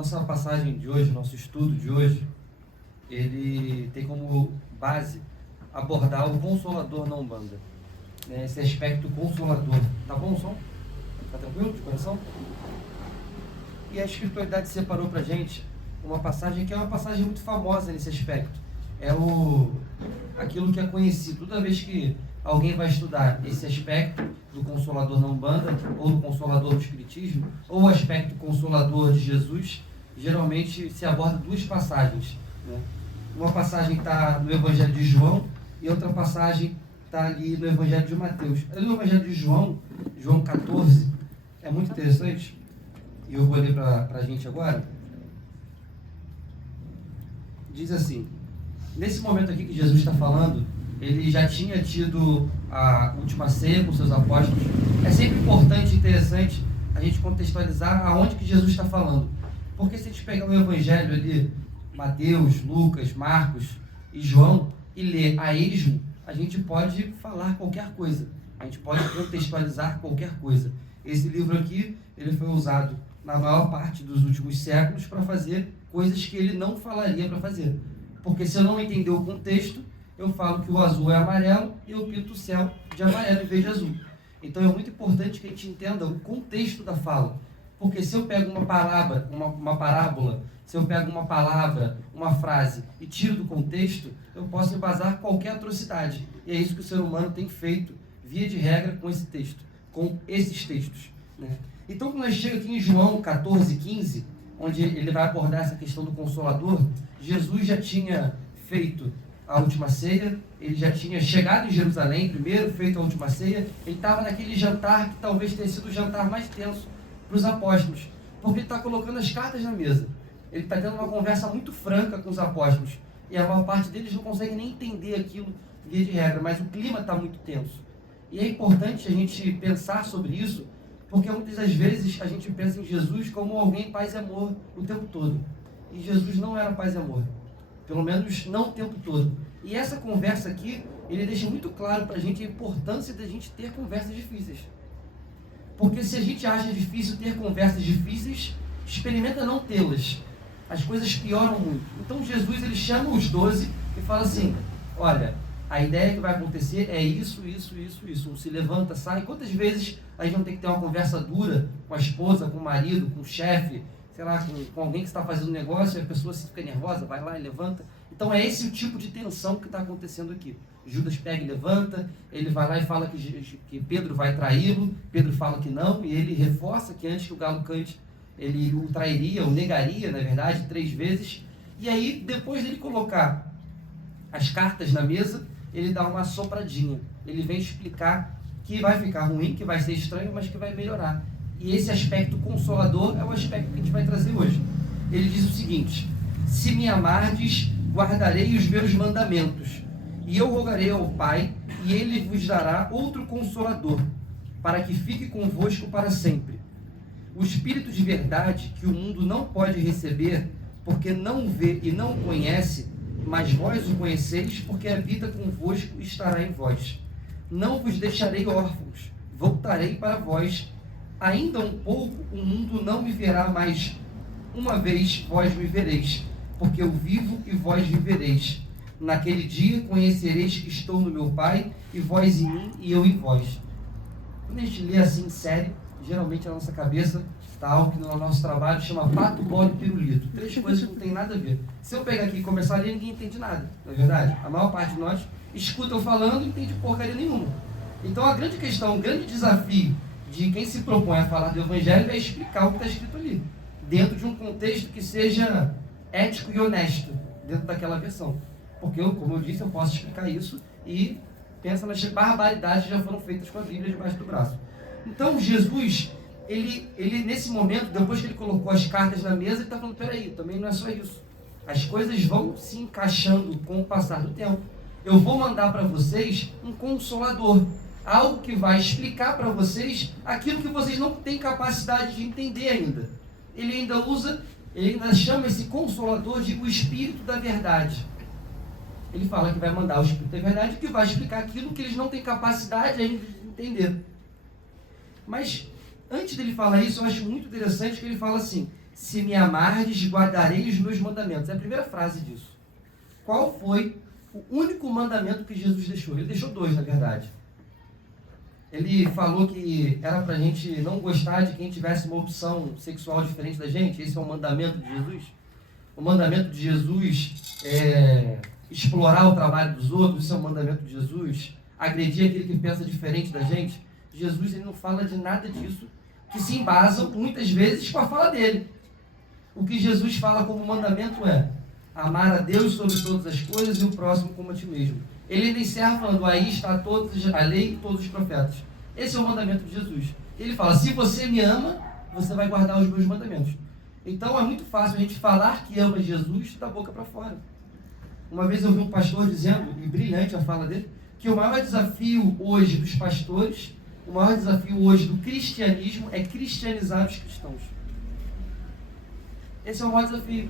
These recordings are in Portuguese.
nossa passagem de hoje, nosso estudo de hoje, ele tem como base abordar o Consolador na Umbanda, né? Esse aspecto consolador. Tá bom o som? Tá tranquilo de coração? E a espiritualidade separou pra gente uma passagem que é uma passagem muito famosa nesse aspecto. É aquilo que é conhecido. Toda vez que alguém vai estudar esse aspecto do Consolador na Umbanda, ou do Consolador do Espiritismo, ou o aspecto consolador de Jesus, geralmente se aborda duas passagens, né? Uma passagem está no Evangelho de João e outra passagem está ali no Evangelho de Mateus. No Evangelho de João, João 14, é muito interessante, e eu vou ler para a gente agora. Diz assim: nesse momento aqui que Jesus está falando, ele já tinha tido a última ceia com seus apóstolos. É sempre importante e interessante a gente contextualizar aonde que Jesus está falando. Porque se a gente pegar o Evangelho ali, Mateus, Lucas, Marcos e João, e ler a esmo, a gente pode falar qualquer coisa. A gente pode contextualizar qualquer coisa. Esse livro aqui, ele foi usado na maior parte dos últimos séculos para fazer coisas que ele não falaria para fazer. Porque se eu não entender o contexto, eu falo que o azul é amarelo e eu pinto o céu de amarelo em vez de azul. Então é muito importante que a gente entenda o contexto da fala. Porque se eu pego uma parábola, se eu pego uma palavra, uma frase e tiro do contexto, eu posso embasar qualquer atrocidade. E é isso que o ser humano tem feito, via de regra, com esse texto, com esses textos, né? Então, quando a gente chega aqui em João 14, 15, onde ele vai abordar essa questão do Consolador, Jesus já tinha feito a última ceia, ele já tinha chegado em Jerusalém primeiro, feito a última ceia, ele estava naquele jantar que talvez tenha sido o jantar mais tenso para os apóstolos, porque ele está colocando as cartas na mesa, ele está tendo uma conversa muito franca com os apóstolos, e a maior parte deles não consegue nem entender aquilo via de regra, mas o clima está muito tenso. E é importante a gente pensar sobre isso, porque muitas das vezes a gente pensa em Jesus como alguém paz e amor o tempo todo. E Jesus não era paz e amor. Pelo menos não o tempo todo. E essa conversa aqui, ele deixa muito claro para a gente a importância da gente ter conversas difíceis. Porque se a gente acha difícil ter conversas difíceis, experimenta não tê-las. As coisas pioram muito. Então Jesus, ele chama os 12 e fala assim: olha, a ideia que vai acontecer é isso. Um se levanta, sai. Quantas vezes a gente não tem que ter uma conversa dura com a esposa, com o marido, com o chefe, sei lá, com alguém que está fazendo negócio, e a pessoa se fica nervosa, vai lá e levanta. Então é esse o tipo de tensão que está acontecendo aqui. Judas pega e levanta, ele vai lá e fala que Pedro vai traí-lo, Pedro fala que não, e ele reforça que antes que o galo cante, ele o trairia, o negaria, na verdade, 3 vezes. E aí, depois dele colocar as cartas na mesa, ele dá uma sopradinha. Ele vem explicar que vai ficar ruim, que vai ser estranho, mas que vai melhorar. E esse aspecto consolador é o aspecto que a gente vai trazer hoje. Ele diz o seguinte: se me amardes, guardarei os meus mandamentos, e eu rogarei ao Pai, e ele vos dará outro consolador, para que fique convosco para sempre. O Espírito de verdade, que o mundo não pode receber, porque não o vê e não o conhece, mas vós o conheceis, porque habita convosco e estará em vós. Não vos deixarei órfãos, voltarei para vós. Ainda um pouco o mundo não me verá, mas uma vez vós me vereis, porque eu vivo e vós vivereis. Naquele dia conhecereis que estou no meu Pai, e vós em mim e eu em vós. Quando a gente lê assim sério, geralmente a nossa cabeça está algo que no nosso trabalho chama pato, bola e pirulito. 3 coisas que não tem nada a ver. Se eu pegar aqui e começar a ler, ninguém entende nada, não é verdade? A maior parte de nós escuta eu falando e não entende porcaria nenhuma. Então a grande questão, o grande desafio de quem se propõe a falar do Evangelho é explicar o que está escrito ali, dentro de um contexto que seja ético e honesto, dentro daquela versão. Porque, como eu disse, eu posso explicar isso e pensa nas barbaridades que já foram feitas com a Bíblia debaixo do braço. Então, Jesus, ele nesse momento, depois que ele colocou as cartas na mesa, ele está falando: peraí, também não é só isso. As coisas vão se encaixando com o passar do tempo. Eu vou mandar para vocês um consolador, algo que vai explicar para vocês aquilo que vocês não têm capacidade de entender ainda. Ele ainda chama esse consolador de o Espírito da Verdade. Ele fala que vai mandar o Espírito da Verdade, que vai explicar aquilo que eles não têm capacidade ainda de entender. Mas, antes dele falar isso, eu acho muito interessante que ele fala assim: se me amardes, guardarei os meus mandamentos. É a primeira frase disso. Qual foi o único mandamento que Jesus deixou? Ele deixou 2, na verdade. Ele falou que era para a gente não gostar de quem tivesse uma opção sexual diferente da gente. Esse é o mandamento de Jesus. O mandamento de Jesus é explorar o trabalho dos outros. Esse é o mandamento de Jesus. Agredir aquele que pensa diferente da gente. Jesus, ele não fala de nada disso, que se embasam muitas vezes com a fala dele. O que Jesus fala como mandamento é amar a Deus sobre todas as coisas e o próximo como a ti mesmo. Ele ainda encerra falando, aí está a lei e todos os profetas. Esse é o mandamento de Jesus. Ele fala, se você me ama, você vai guardar os meus mandamentos. Então é muito fácil a gente falar que ama Jesus da boca para fora. Uma vez eu vi um pastor dizendo, e brilhante a fala dele, que o maior desafio hoje dos pastores, o maior desafio hoje do cristianismo é cristianizar os cristãos. Esse é o maior desafio.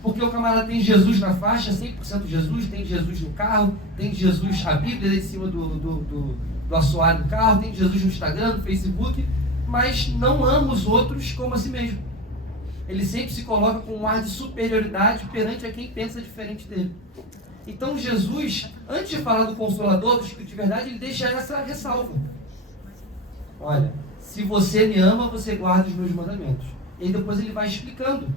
Porque o camarada tem Jesus na faixa, 100% Jesus, tem Jesus no carro, tem Jesus, a Bíblia em cima do assoalho do carro, tem Jesus no Instagram, no Facebook, mas não ama os outros como a si mesmo. Ele sempre se coloca com um ar de superioridade perante a quem pensa diferente dele. Então Jesus, antes de falar do Consolador, do Espírito de verdade, ele deixa essa ressalva. Olha, se você me ama, você guarda os meus mandamentos. E aí depois ele vai explicando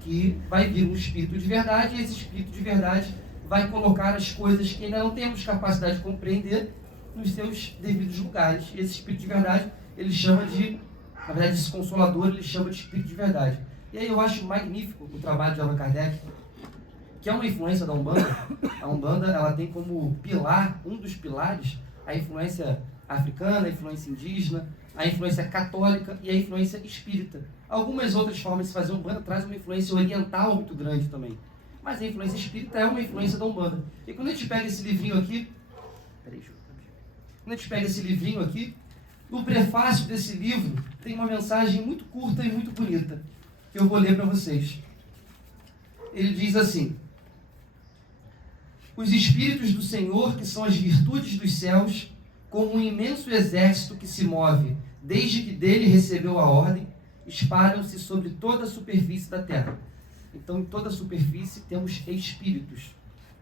que vai vir um Espírito de verdade, e esse Espírito de verdade vai colocar as coisas que ainda não temos capacidade de compreender nos seus devidos lugares. E esse Espírito de verdade, ele chama de, na verdade, esse Consolador, ele chama de Espírito de verdade. E aí eu acho magnífico o trabalho de Allan Kardec, que é uma influência da Umbanda. A Umbanda, ela tem como pilar, um dos pilares, a influência africana, a influência indígena, a influência católica e a influência espírita. Algumas outras formas de se fazer Umbanda trazem uma influência oriental muito grande também. Mas a influência espírita é uma influência da Umbanda. E quando a gente pega esse livrinho aqui, no prefácio desse livro tem uma mensagem muito curta e muito bonita, que eu vou ler para vocês. Ele diz assim: os Espíritos do Senhor, que são as virtudes dos céus, como um imenso exército que se move desde que dele recebeu a ordem, espalham-se sobre toda a superfície da terra. Então, em toda a superfície temos espíritos.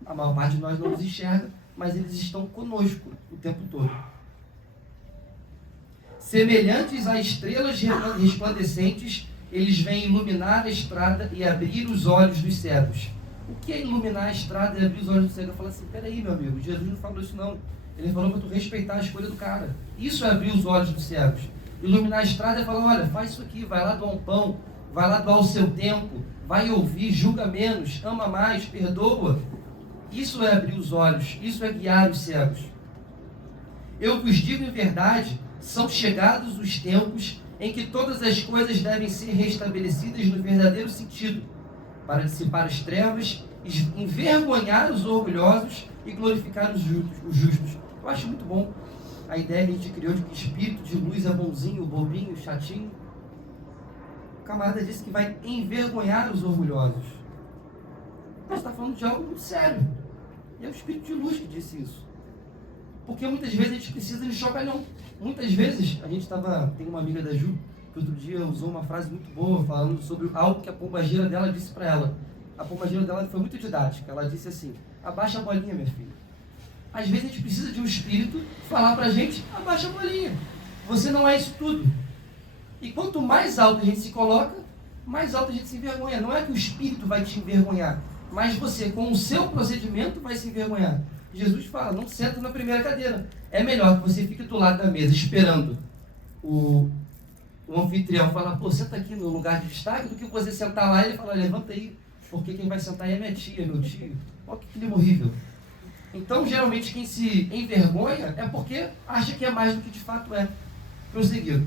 A maior parte de nós não os enxerga, mas eles estão conosco o tempo todo. Semelhantes a estrelas resplandecentes, eles vêm iluminar a estrada e abrir os olhos dos cegos. O que é iluminar a estrada e abrir os olhos dos cegos? Eu falo assim, peraí, meu amigo, Jesus não falou isso não. Ele falou para tu respeitar a escolha do cara. Isso é abrir os olhos dos cegos. Iluminar a estrada é falar, olha, faz isso aqui, vai lá doar um pão, vai lá doar o seu tempo, vai ouvir, julga menos, ama mais, perdoa. Isso é abrir os olhos, isso é guiar os cegos. Eu vos digo em verdade, são chegados os tempos em que todas as coisas devem ser restabelecidas no verdadeiro sentido, para dissipar as trevas, envergonhar os orgulhosos e glorificar os justos. Eu acho muito bom a ideia que a gente criou de que espírito de luz é bonzinho, bobinho, chatinho. O camarada disse que vai envergonhar os orgulhosos. Você está falando de algo muito sério. E é o espírito de luz que disse isso. Porque muitas vezes a gente precisa de chogalhão. Muitas vezes, tem uma amiga da Ju, que outro dia usou uma frase muito boa, falando sobre algo que a pombagira dela disse para ela. A pombagira dela foi muito didática. Ela disse assim, abaixa a bolinha, minha filha. Às vezes a gente precisa de um espírito falar pra gente, abaixa a bolinha. Você não é isso tudo. E quanto mais alto a gente se coloca, mais alto a gente se envergonha. Não é que o espírito vai te envergonhar, mas você, com o seu procedimento, vai se envergonhar. Jesus fala, não senta na primeira cadeira. É melhor que você fique do lado da mesa, esperando o anfitrião falar, pô, senta aqui no lugar de destaque, do que você sentar lá e ele falar, levanta aí, porque quem vai sentar aí é minha tia, meu tio. Olha que clima horrível. Então, geralmente, quem se envergonha é porque acha que é mais do que de fato é. Prosseguindo.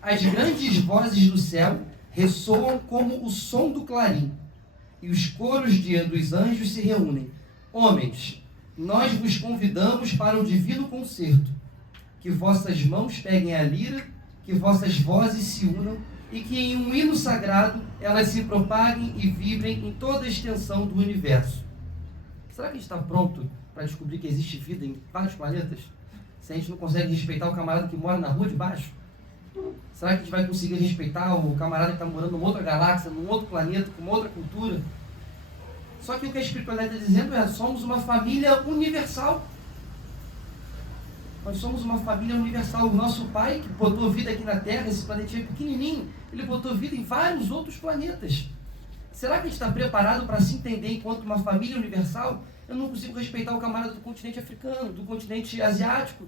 As grandes vozes do céu ressoam como o som do clarim, e os coros dos anjos se reúnem. Homens, nós vos convidamos para o divino concerto, que vossas mãos peguem a lira, que vossas vozes se unam, e que em um hino sagrado elas se propaguem e vibrem em toda a extensão do universo. Será que a gente está pronto para descobrir que existe vida em vários planetas? Se a gente não consegue respeitar o camarada que mora na rua de baixo? Será que a gente vai conseguir respeitar o camarada que está morando numa outra galáxia, num outro planeta, com uma outra cultura? Só que o que a espiritualidade está dizendo é: somos uma família universal. Nós somos uma família universal. O nosso Pai, que botou vida aqui na Terra, esse planetinha pequenininho, ele botou vida em vários outros planetas. Será que a gente está preparado para se entender enquanto uma família universal? Eu não consigo respeitar o camarada do continente africano, do continente asiático.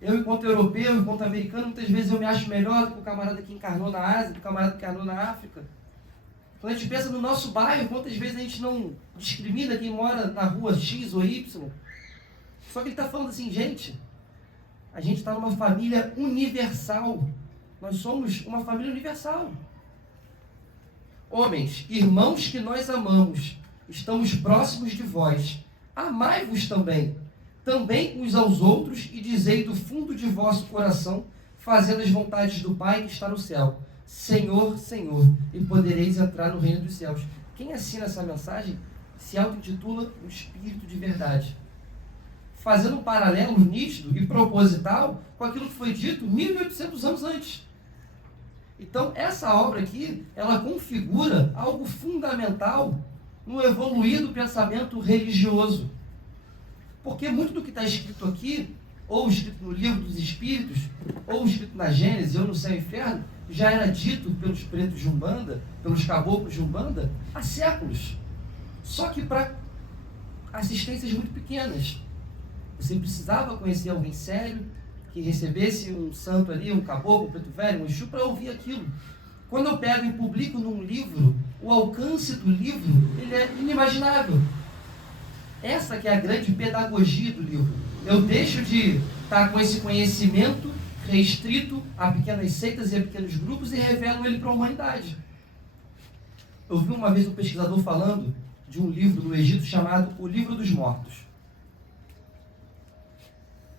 Eu, enquanto europeu, enquanto americano, muitas vezes eu me acho melhor do que o camarada que encarnou na Ásia, do camarada que encarnou na África. Quando a gente pensa no nosso bairro, quantas vezes a gente não discrimina quem mora na rua X ou Y. Só que ele está falando assim: gente, a gente está numa família universal. Nós somos uma família universal. Homens, irmãos que nós amamos, estamos próximos de vós. Amai-vos também uns aos outros, e dizei do fundo de vosso coração, fazendo as vontades do Pai que está no céu. Senhor, Senhor, e podereis entrar no reino dos céus. Quem assina essa mensagem se auto-intitula o Espírito de Verdade, fazendo um paralelo nítido e proposital com aquilo que foi dito 1800 anos antes. Então, essa obra aqui, ela configura algo fundamental no evoluir do pensamento religioso. Porque muito do que está escrito aqui, ou escrito no livro dos Espíritos, ou escrito na Gênesis, ou no Céu e Inferno, já era dito pelos pretos de Umbanda, pelos caboclos de Umbanda, há séculos. Só que para assistências muito pequenas. Você precisava conhecer alguém sério, que recebesse um santo ali, um caboclo, um preto velho, um Exu, para ouvir aquilo. Quando eu pego e publico num livro, o alcance do livro, ele é inimaginável. Essa que é a grande pedagogia do livro. Eu deixo de estar com esse conhecimento restrito a pequenas seitas e a pequenos grupos e revelo ele para a humanidade. Eu vi uma vez um pesquisador falando de um livro no Egito chamado O Livro dos Mortos.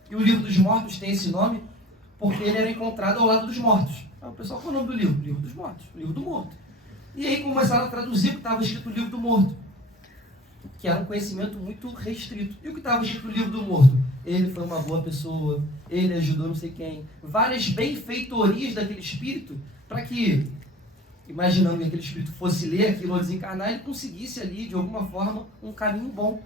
E o Livro dos Mortos tem esse nome porque ele era encontrado ao lado dos mortos. Aí o pessoal, qual é o nome do livro? Livro dos Mortos, Livro do Morto. E aí começaram a traduzir o que estava escrito no Livro do Morto, que era um conhecimento muito restrito. E o que estava escrito no Livro do Morto? Ele foi uma boa pessoa, ele ajudou não sei quem. Várias benfeitorias daquele espírito, para que, imaginando que aquele espírito fosse ler aquilo ou desencarnar, ele conseguisse ali, de alguma forma, um caminho bom.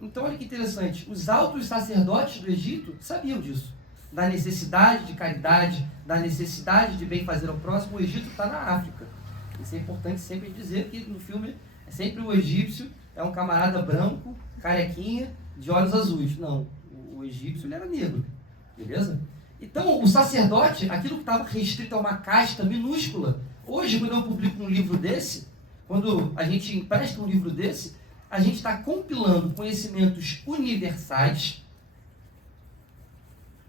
Então, olha que interessante. Os altos sacerdotes do Egito sabiam disso. Da necessidade de caridade, da necessidade de bem fazer ao próximo. O Egito está na África. Isso é importante sempre dizer que no filme é sempre o egípcio, é um camarada branco, carequinha, de olhos azuis. Não, o egípcio ele era negro, beleza? Então, o sacerdote, aquilo que estava restrito a uma casta minúscula, hoje, quando eu publico um livro desse, quando a gente empresta um livro desse, a gente está compilando conhecimentos universais,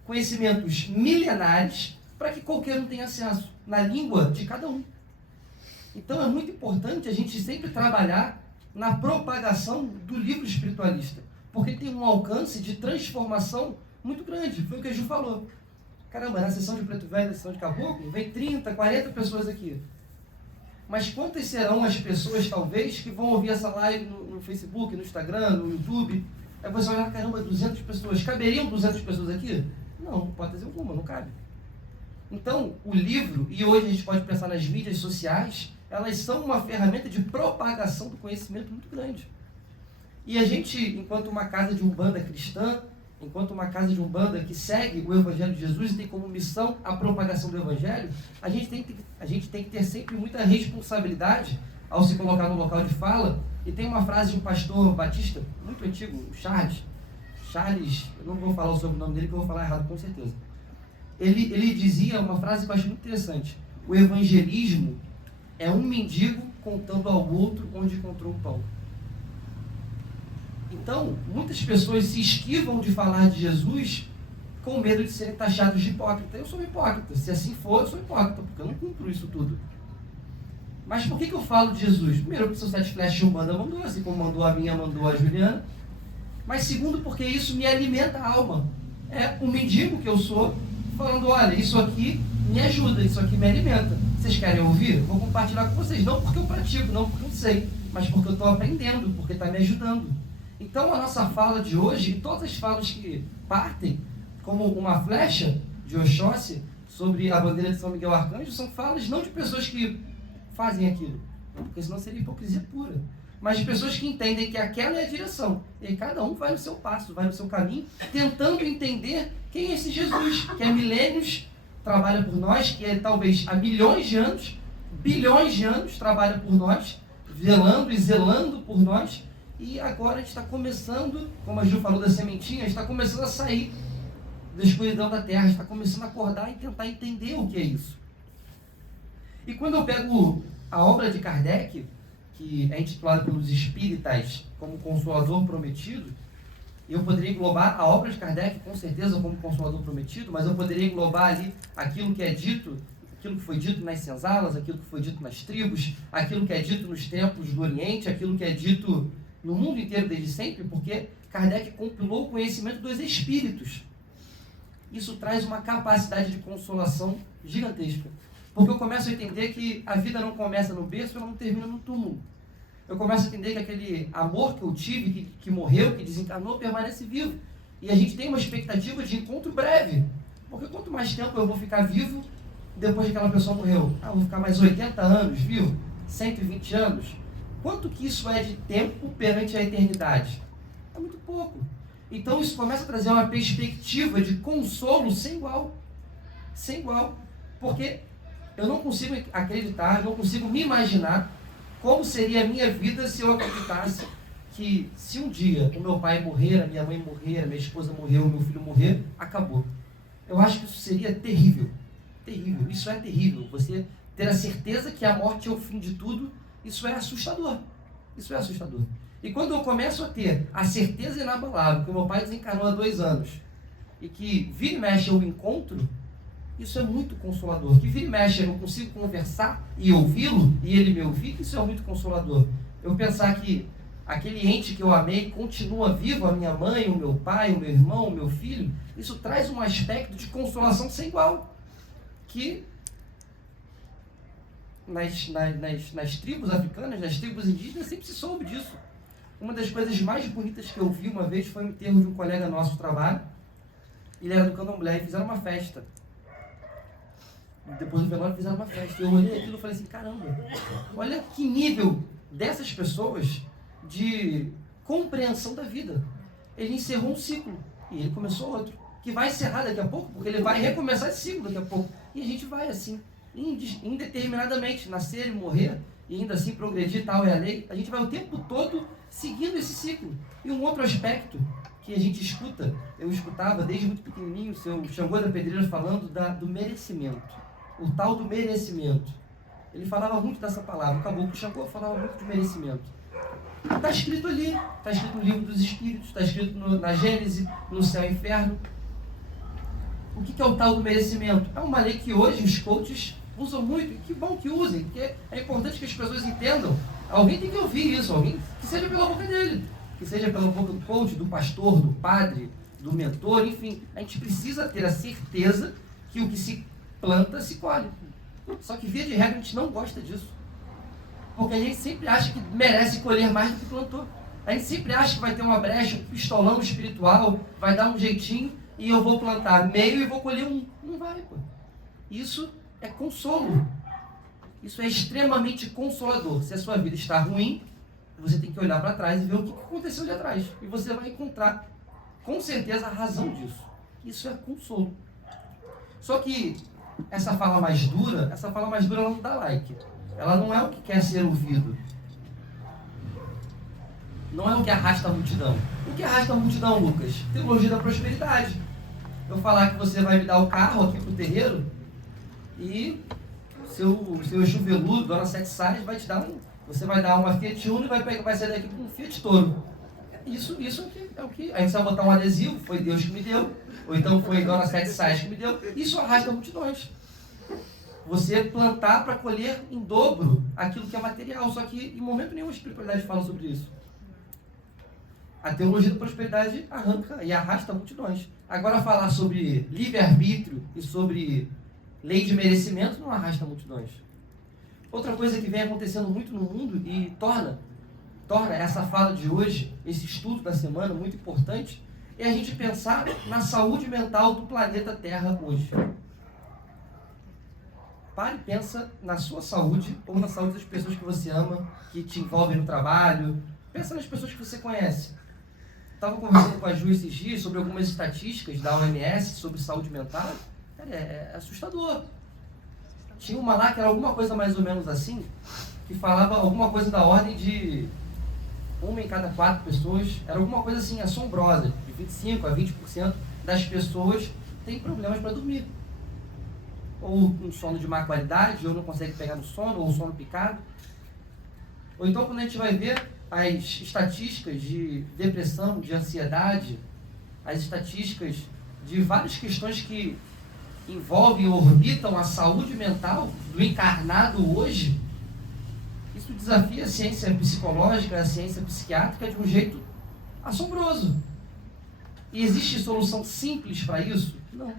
conhecimentos milenares, para que qualquer um tenha acesso, na língua de cada um. Então, é muito importante a gente sempre trabalhar na propagação do livro espiritualista, porque tem um alcance de transformação muito grande. Foi o que a Ju falou. Caramba, na sessão de preto velho, na sessão de caboclo, vem 30, 40 pessoas aqui. Mas quantas serão as pessoas, talvez, que vão ouvir essa live no Facebook, no Instagram, no YouTube? Aí você olha, caramba, 200 pessoas. Caberiam 200 pessoas aqui? Não pode trazer alguma, não cabe. Então, o livro, e hoje a gente pode pensar nas mídias sociais, elas são uma ferramenta de propagação do conhecimento muito grande. E a gente, enquanto uma casa de Umbanda cristã, enquanto uma casa de Umbanda que segue o Evangelho de Jesus e tem como missão a propagação do Evangelho, a gente tem que ter sempre muita responsabilidade ao se colocar no local de fala. E tem uma frase de um pastor batista, muito antigo, o Charles, eu não vou falar o sobrenome dele, que eu vou falar errado com certeza. Ele dizia uma frase que eu acho muito interessante: o evangelismo é um mendigo contando ao outro onde encontrou o pão. Então, muitas pessoas se esquivam de falar de Jesus com medo de serem taxados de hipócrita. Eu sou hipócrita. Se assim for, eu sou hipócrita, porque eu não cumpro isso tudo. Mas por que eu falo de Jesus? Primeiro, porque o seu 7 Flash de Umbanda mandou, assim como mandou a minha, mandou a Juliana. Mas segundo, porque isso me alimenta a alma. É um mendigo que eu sou, falando, olha, isso aqui me ajuda, isso aqui me alimenta. Vocês querem ouvir? Vou compartilhar com vocês. Não porque eu pratico, não porque eu sei, mas porque eu estou aprendendo, porque está me ajudando. Então, a nossa fala de hoje, e todas as falas que partem, como uma flecha de Oxóssi, sobre a bandeira de São Miguel Arcanjo, são falas não de pessoas que fazem aquilo, porque senão seria hipocrisia pura, mas de pessoas que entendem que aquela é a direção, e cada um vai no seu passo, vai no seu caminho, tentando entender quem é esse Jesus, que há milênios trabalha por nós, que é talvez há milhões de anos, bilhões de anos trabalha por nós, velando e zelando por nós, e agora a gente está começando, como a Gil falou da sementinha, a gente está começando a sair da escuridão da terra, a gente está começando a acordar e tentar entender o que é isso. E quando eu pego a obra de Kardec, que é intitulada pelos espíritas como Consolador Prometido, eu poderia englobar a obra de Kardec com certeza como Consolador Prometido, mas eu poderia englobar ali aquilo que é dito, aquilo que foi dito nas senzalas, aquilo que foi dito nas tribos, aquilo que é dito nos templos do Oriente, aquilo que é dito no mundo inteiro desde sempre, porque Kardec compilou o conhecimento dos espíritos. Isso traz uma capacidade de consolação gigantesca. Porque eu começo a entender que a vida não começa no berço, ela não termina no túmulo. Eu começo a entender que aquele amor que eu tive, que morreu, que desencarnou, permanece vivo. E a gente tem uma expectativa de encontro breve. Porque quanto mais tempo eu vou ficar vivo depois que aquela pessoa morreu? Eu vou ficar mais 80 anos vivo? 120 anos? Quanto que isso é de tempo perante a eternidade? É muito pouco. Então isso começa a trazer uma perspectiva de consolo sem igual. Sem igual. Porque eu não consigo acreditar, não consigo me imaginar como seria a minha vida se eu acreditasse que se um dia o meu pai morrer, a minha mãe morrer, a minha esposa morrer, o meu filho morrer, acabou. Eu acho que isso seria terrível. Terrível. Isso é terrível. Você ter a certeza que a morte é o fim de tudo, isso é assustador. Isso é assustador. E quando eu começo a ter a certeza inabalável que o meu pai desencarnou há 2 anos e que vira e mexe eu encontro, isso é muito consolador. Que vira e mexe eu consigo conversar e ouvi-lo e ele me ouvir, isso é muito consolador. Eu pensar que aquele ente que eu amei continua vivo, a minha mãe, o meu pai, o meu irmão, o meu filho, isso traz um aspecto de consolação sem igual. Que nas tribos africanas, nas tribos indígenas, sempre se soube disso. Uma das coisas mais bonitas que eu vi uma vez foi o enterro de um colega nosso do trabalho. Ele era do candomblé e fizeram uma festa. Depois do velório fizeram uma festa. Eu olhei aquilo e falei assim, caramba, olha que nível dessas pessoas de compreensão da vida. Ele encerrou um ciclo e ele começou outro, que vai encerrar daqui a pouco, porque ele vai recomeçar esse ciclo daqui a pouco. E a gente vai assim, indeterminadamente, nascer e morrer, e ainda assim progredir, tal é a lei. A gente vai o tempo todo seguindo esse ciclo. E um outro aspecto que a gente escuta, eu escutava desde muito pequenininho o seu Xangô da Pedreira falando do merecimento. O tal do merecimento. Ele falava muito dessa palavra. O Caboclo Xangô falava muito de merecimento. Está escrito ali, está escrito no livro dos Espíritos, está escrito na Gênese, no Céu e Inferno. O que é o tal do merecimento? É uma lei que hoje os coaches usam muito, e que bom que usem, porque é importante que as pessoas entendam. Alguém tem que ouvir isso, alguém que seja pela boca dele, que seja pela boca do coach, do pastor, do padre, do mentor, enfim. A gente precisa ter a certeza que o que se planta se colhe. Só que, via de regra, a gente não gosta disso. Porque a gente sempre acha que merece colher mais do que plantou. A gente sempre acha que vai ter uma brecha, um pistolão espiritual, vai dar um jeitinho e eu vou plantar meio e vou colher um. Não vai, pô. Isso é consolo. Isso é extremamente consolador. Se a sua vida está ruim, você tem que olhar para trás e ver o que aconteceu ali atrás. E você vai encontrar, com certeza, a razão disso. Isso é consolo. Só que essa fala mais dura ela não dá like. Ela não é o que quer ser ouvido. Não é o que arrasta a multidão. O que arrasta a multidão, Lucas? Teologia da prosperidade. Eu falar que você vai me dar o carro aqui pro terreiro e seu Exu Veludo, Dona Sete Salles, vai te dar você vai dar uma Fiat Uno e vai sair daqui com um Fiat Toro. Isso é o que... Aí você vai botar um adesivo, foi Deus que me deu, ou então foi Dona Sete Salles que me deu. Isso arrasta multidões. Você plantar para colher em dobro aquilo que é material. Só que em momento nenhum a espiritualidade fala sobre isso. A teologia da prosperidade arranca e arrasta multidões. Agora falar sobre livre-arbítrio e sobre lei de merecimento não arrasta multidões. Outra coisa que vem acontecendo muito no mundo e torna essa fala de hoje, esse estudo da semana muito importante, é a gente pensar na saúde mental do planeta Terra hoje. Pare e pensa na sua saúde ou na saúde das pessoas que você ama, que te envolvem no trabalho. Pensa nas pessoas que você conhece. Estava conversando com a Ju esses dias sobre algumas estatísticas da OMS sobre saúde mental. Cara, é assustador. Tinha uma lá que era alguma coisa mais ou menos assim, que falava alguma coisa da ordem de 1 em cada 4 pessoas, era alguma coisa assim assombrosa, de 25% a 20% das pessoas têm problemas para dormir. Ou um sono de má qualidade, ou não consegue pegar no sono, ou sono picado. Ou então quando a gente vai ver as estatísticas de depressão, de ansiedade, as estatísticas de várias questões que envolvem ou orbitam a saúde mental do encarnado hoje, isso desafia a ciência psicológica, a ciência psiquiátrica de um jeito assombroso. E existe solução simples para isso? Não.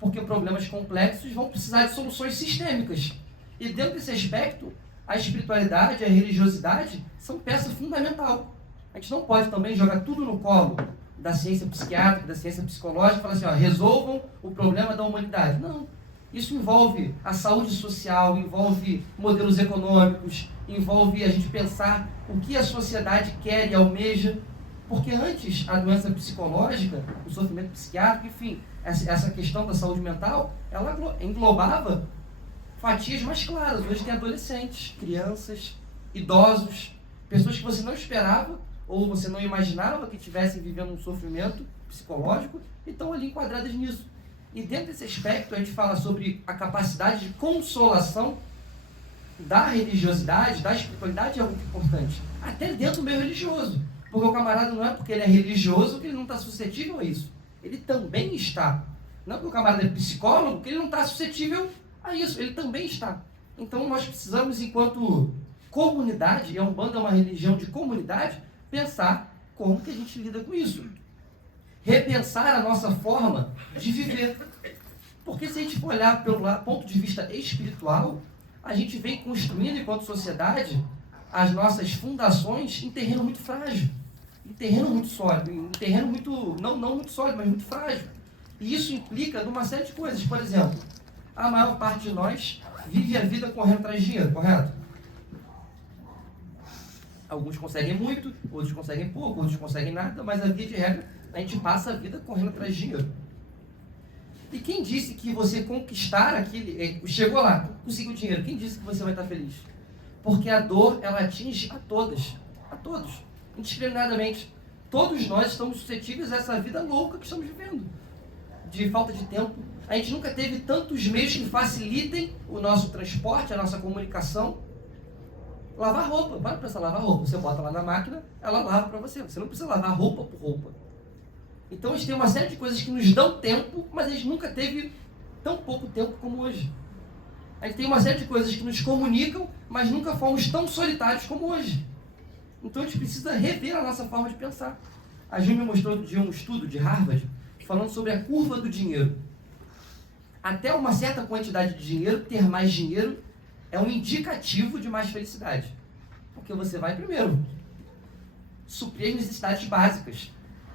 Porque problemas complexos vão precisar de soluções sistêmicas. E dentro desse aspecto, a espiritualidade e a religiosidade são peça fundamental. A gente não pode também jogar tudo no colo da ciência psiquiátrica, da ciência psicológica, e falar assim, ó, resolvam o problema da humanidade. Não. Isso envolve a saúde social, envolve modelos econômicos, envolve a gente pensar o que a sociedade quer e almeja. Porque antes, a doença psicológica, o sofrimento psiquiátrico, enfim, essa questão da saúde mental, ela englobava fatias mais claras. Hoje tem adolescentes, crianças, idosos, pessoas que você não esperava ou você não imaginava que estivessem vivendo um sofrimento psicológico e estão ali enquadradas nisso. E dentro desse aspecto a gente fala sobre a capacidade de consolação da religiosidade, da espiritualidade, é muito importante. Até dentro do meio religioso. Porque o camarada não é porque ele é religioso que ele não está suscetível a isso. Ele também está. Não é porque o camarada é psicólogo que ele não está suscetível a isso. Ele também está. Então nós precisamos, enquanto comunidade, e a Umbanda é uma religião de comunidade, pensar como que a gente lida com isso. Repensar a nossa forma de viver. Porque se a gente for olhar pelo ponto de vista espiritual, a gente vem construindo, enquanto sociedade, as nossas fundações em terreno muito frágil, em terreno muito sólido, em terreno muito, não muito sólido, mas muito frágil. E isso implica numa série de coisas. Por exemplo, a maior parte de nós vive a vida correndo atrás de dinheiro, correto? Alguns conseguem muito, outros conseguem pouco, outros conseguem nada, mas a via de regra, a gente passa a vida correndo atrás de dinheiro. E quem disse que você conquistar aquele... Chegou lá, conseguiu dinheiro, quem disse que você vai estar feliz? Porque a dor, ela atinge a todos, indiscriminadamente. Todos nós estamos suscetíveis a essa vida louca que estamos vivendo, de falta de tempo. A gente nunca teve tantos meios que facilitem o nosso transporte, a nossa comunicação. Lavar roupa, para pensar, lavar roupa. Você bota lá na máquina, ela lava para você. Você não precisa lavar roupa por roupa. Então a gente tem uma série de coisas que nos dão tempo, mas a gente nunca teve tão pouco tempo como hoje. A gente tem uma série de coisas que nos comunicam, mas nunca fomos tão solitários como hoje. Então a gente precisa rever a nossa forma de pensar. A Ju me mostrou outro dia um estudo de Harvard falando sobre a curva do dinheiro. Até uma certa quantidade de dinheiro, ter mais dinheiro é um indicativo de mais felicidade. Porque você vai primeiro suprir as necessidades básicas.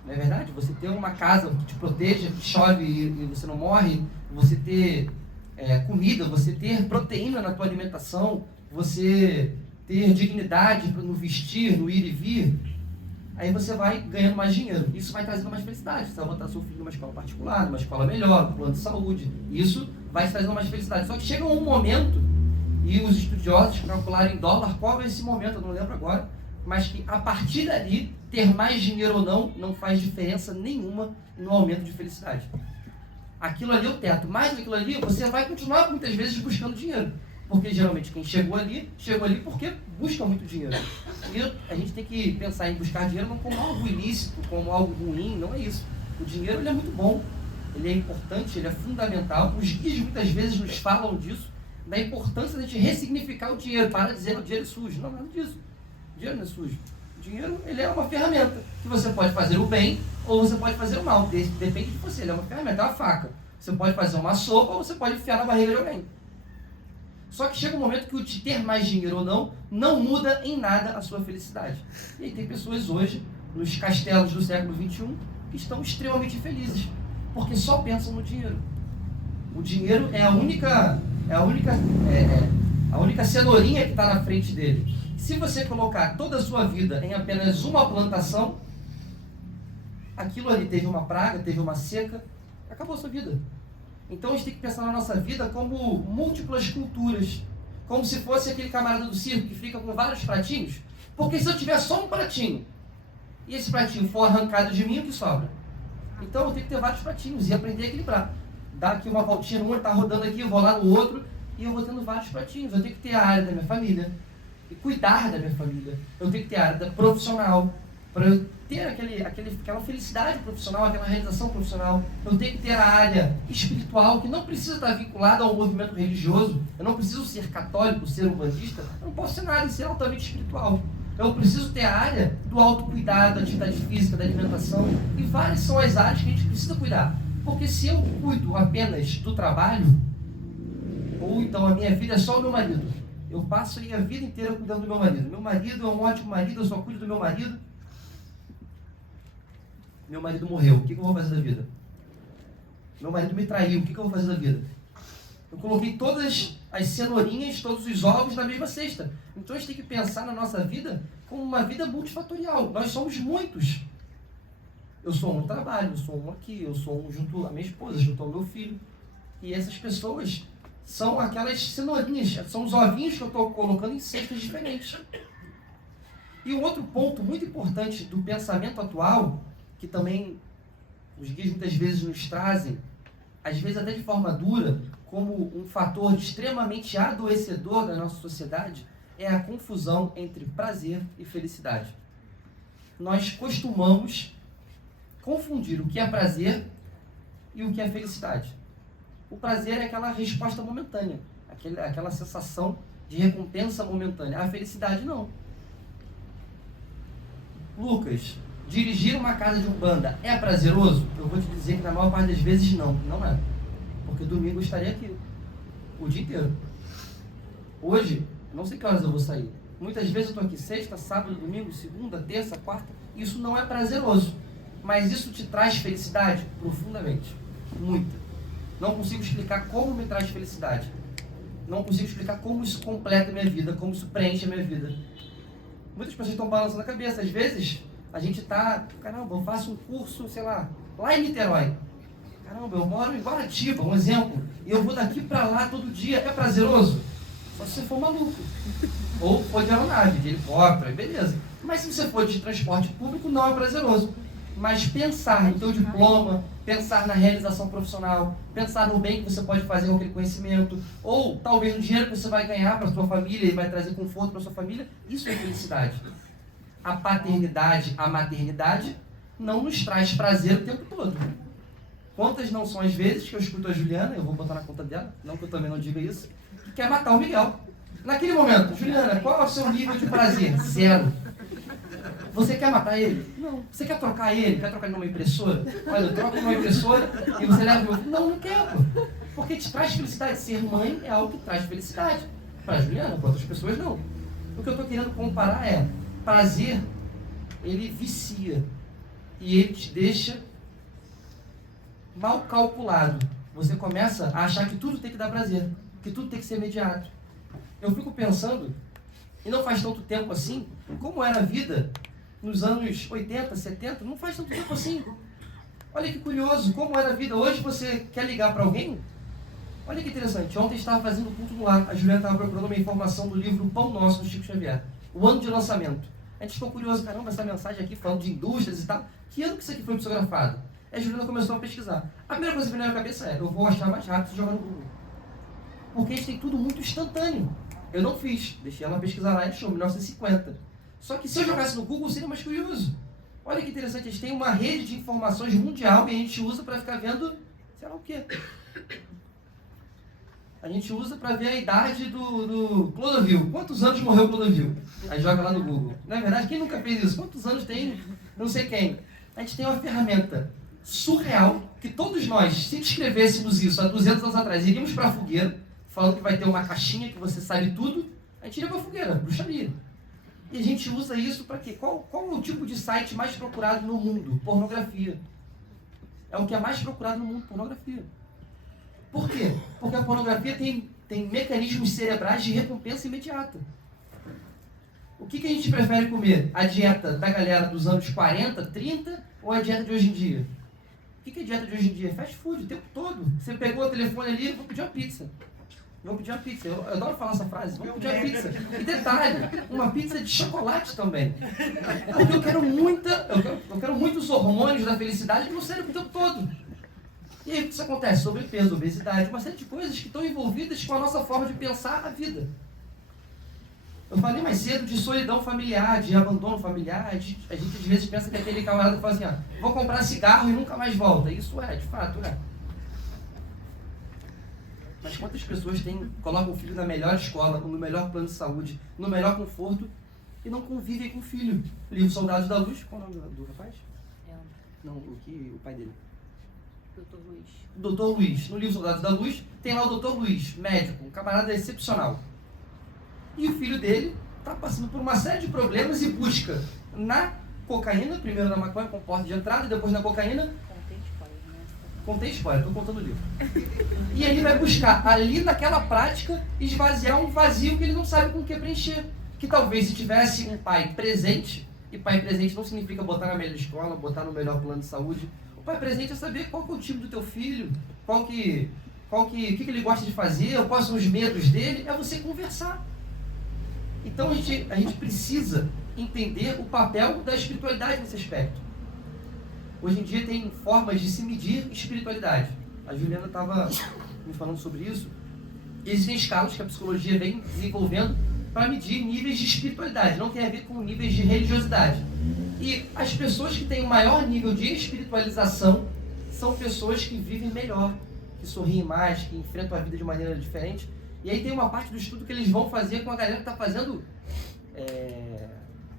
Não é verdade? Você ter uma casa que te proteja, que chove e você não morre, você ter comida, você ter proteína na tua alimentação, você ter dignidade no vestir, no ir e vir, aí você vai ganhando mais dinheiro. Isso vai trazendo mais felicidade. Você vai botar seu filho numa escola particular, numa escola melhor, plano de saúde. Isso vai te trazendo mais felicidade. Só que chega um momento, e os estudiosos calcularam em dólar qual é esse momento, eu não lembro agora, mas que a partir dali, ter mais dinheiro ou não faz diferença nenhuma no aumento de felicidade. Aquilo ali é o teto. Mais do que aquilo ali, você vai continuar muitas vezes buscando dinheiro. Porque geralmente quem chegou ali porque busca muito dinheiro. E a gente tem que pensar em buscar dinheiro não como algo ilícito, como algo ruim, não é isso. O dinheiro ele é muito bom, ele é importante, ele é fundamental. Os guias muitas vezes nos falam disso, da importância de a gente ressignificar o dinheiro, para dizer que o dinheiro é sujo. Não, nada disso. O dinheiro não é sujo. O dinheiro ele é uma ferramenta que você pode fazer o bem ou você pode fazer o mal. Depende de você, ele é uma ferramenta, é uma faca. Você pode fazer uma sopa ou você pode enfiar na barriga de alguém. Só que chega um momento que o de ter mais dinheiro ou não muda em nada a sua felicidade. E aí tem pessoas hoje, nos castelos do século XXI, que estão extremamente felizes, porque só pensam no dinheiro. O dinheiro é a única é a única cenourinha que está na frente dele. Se você colocar toda a sua vida em apenas uma plantação, aquilo ali teve uma praga, teve uma seca, acabou a sua vida. Então a gente tem que pensar na nossa vida como múltiplas culturas, como se fosse aquele camarada do circo que fica com vários pratinhos, porque se eu tiver só um pratinho, e esse pratinho for arrancado de mim, o que sobra? Então eu tenho que ter vários pratinhos e aprender a equilibrar. Dar aqui uma voltinha no um, está rodando aqui, eu vou lá no outro, e eu vou tendo vários pratinhos. Eu tenho que ter a área da minha família, e cuidar da minha família. Eu tenho que ter a área da profissional, para eu ter aquela felicidade profissional, aquela realização profissional. Eu tenho que ter a área espiritual, que não precisa estar vinculada ao movimento religioso. Eu não preciso ser católico, ser umbandista. Eu não posso ser nada e ser altamente espiritual. Eu preciso ter a área do autocuidado, da atividade física, da alimentação. E várias são as áreas que a gente precisa cuidar. Porque se eu cuido apenas do trabalho, ou então a minha vida é só o meu marido, eu passo aí a vida inteira cuidando do meu marido. Meu marido é um ótimo marido, eu só cuido do meu marido. Meu marido morreu, o que eu vou fazer da vida? Meu marido me traiu, o que eu vou fazer da vida? Eu coloquei todas as cenourinhas, todos os ovos na mesma cesta. Então a gente tem que pensar na nossa vida como uma vida multifatorial. Nós somos muitos. Eu sou um no trabalho, eu sou um aqui, eu sou um junto à minha esposa, junto ao meu filho. E essas pessoas são aquelas cenourinhas, são os ovinhos que eu estou colocando em cestas diferentes. E um outro ponto muito importante do pensamento atual, que também os guias muitas vezes nos trazem, às vezes até de forma dura, como um fator extremamente adoecedor da nossa sociedade, é a confusão entre prazer e felicidade. Nós costumamos confundir o que é prazer e o que é felicidade. O prazer é aquela resposta momentânea, aquela sensação de recompensa momentânea. A felicidade não. Lucas, dirigir uma casa de umbanda é prazeroso? Eu vou te dizer que na maior parte das vezes não é. Porque domingo eu estaria aqui, o dia inteiro. Hoje, não sei que horas eu vou sair. Muitas vezes eu estou aqui sexta, sábado, domingo, segunda, terça, quarta. Isso não é prazeroso. Mas isso te traz felicidade? Profundamente. Muita. Não consigo explicar como me traz felicidade. Não consigo explicar como isso completa a minha vida, como isso preenche a minha vida. Muitas pessoas estão balançando a cabeça. Às vezes, a gente está... Caramba, eu faço um curso, sei lá em Niterói. Caramba, eu moro em Guaratiba, um exemplo. E eu vou daqui para lá todo dia. É prazeroso? Só se você for maluco. Ou for de aeronave, de helicóptero, beleza. Mas se você for de transporte público, não é prazeroso. Mas pensar no teu diploma, pensar na realização profissional, pensar no bem que você pode fazer com aquele conhecimento, ou talvez no dinheiro que você vai ganhar para a sua família e vai trazer conforto para a sua família, isso é felicidade. A paternidade, a maternidade não nos traz prazer o tempo todo. Quantas não são as vezes que eu escuto a Juliana, eu vou botar na conta dela, não que eu também não diga isso, que quer matar o Miguel. Naquele momento, Juliana, qual é o seu nível de prazer? 0. Você quer matar ele? Não. Você quer trocar ele? Quer trocar ele numa impressora? Olha, eu troco numa impressora e você leva o meu... Não quero. Porque te traz felicidade. Ser mãe é algo que traz felicidade. Para a Juliana, para outras pessoas, não. O que eu estou querendo comparar é prazer, ele vicia. E ele te deixa mal calculado. Você começa a achar que tudo tem que dar prazer. Que tudo tem que ser imediato. Eu fico pensando, e não faz tanto tempo assim, como era a vida nos anos 80, 70, não faz tanto tempo assim. Olha que curioso, como era a vida. Hoje você quer ligar para alguém? Olha que interessante, ontem estava fazendo culto no lar, a Juliana estava procurando uma informação do livro Pão Nosso, do Chico Xavier, o ano de lançamento. A gente ficou curioso, caramba, essa mensagem aqui falando de indústrias e tal, que ano que isso aqui foi psicografado? Aí a Juliana começou a pesquisar. A primeira coisa que veio na minha cabeça é, eu vou achar mais rápido e jogar no Google. Porque a gente tem tudo muito instantâneo. Eu não fiz, deixei ela pesquisar lá e achou 1950. Só que se eu jogasse no Google, seria mais curioso. Olha que interessante, a gente tem uma rede de informações mundial que a gente usa para ficar vendo, sei lá o quê. A gente usa para ver a idade do Clodovil. Quantos anos morreu o Clodovil? Aí joga lá no Google. Não é verdade? Quem nunca fez isso? Quantos anos tem não sei quem? A gente tem uma ferramenta surreal que todos nós, se descrevêssemos isso há 200 anos atrás, iríamos para a fogueira, falando que vai ter uma caixinha que você sabe tudo, a gente iria para a fogueira, bruxaria. E a gente usa isso para quê? Qual é o tipo de site mais procurado no mundo? Pornografia. É o que é mais procurado no mundo, pornografia. Por quê? Porque a pornografia tem tem mecanismos cerebrais de recompensa imediata. O que a gente prefere comer? A dieta da galera dos anos 40, 30 ou a dieta de hoje em dia? O que é a dieta de hoje em dia? Fast food o tempo todo. Você pegou o telefone ali, vou pedir uma pizza. Vou pedir uma pizza. Eu adoro falar essa frase. Vou pedir uma pizza. E detalhe, uma pizza de chocolate também. Porque eu quero muitos hormônios da felicidade no meu cérebro o tempo todo. E aí o que isso acontece? Sobrepeso, obesidade, uma série de coisas que estão envolvidas com a nossa forma de pensar a vida. Eu falei mais cedo de solidão familiar, de abandono familiar. A gente às vezes pensa que é aquele camarada que fala assim, vou comprar cigarro e nunca mais volta. Isso de fato, é. Mas quantas pessoas colocam o filho na melhor escola, no melhor plano de saúde, no melhor conforto e não convivem com o filho? Livro Soldados da Luz, qual é o nome do rapaz? Não, o pai dele. Doutor Luiz. Doutor Luiz. No livro Soldados da Luz, tem lá o Doutor Luiz, médico, um camarada excepcional. E o filho dele está passando por uma série de problemas e busca na cocaína, primeiro na maconha, com porta de entrada, e depois na cocaína. Contei spoiler, estou contando o livro. E ele vai buscar ali naquela prática esvaziar um vazio que ele não sabe com o que preencher. Que talvez se tivesse um pai presente, e pai presente não significa botar na melhor escola, botar no melhor plano de saúde. O pai presente é saber qual que é o time do teu filho, o que ele gosta de fazer, quais são os medos dele, é você conversar. Então a gente precisa entender o papel da espiritualidade nesse aspecto. Hoje em dia tem formas de se medir espiritualidade. A Juliana estava me falando sobre isso. Existem escalas que a psicologia vem desenvolvendo para medir níveis de espiritualidade. Não tem a ver com níveis de religiosidade. E as pessoas que têm o maior nível de espiritualização são pessoas que vivem melhor, que sorriem mais, que enfrentam a vida de maneira diferente. E aí tem uma parte do estudo que eles vão fazer com a galera que está fazendo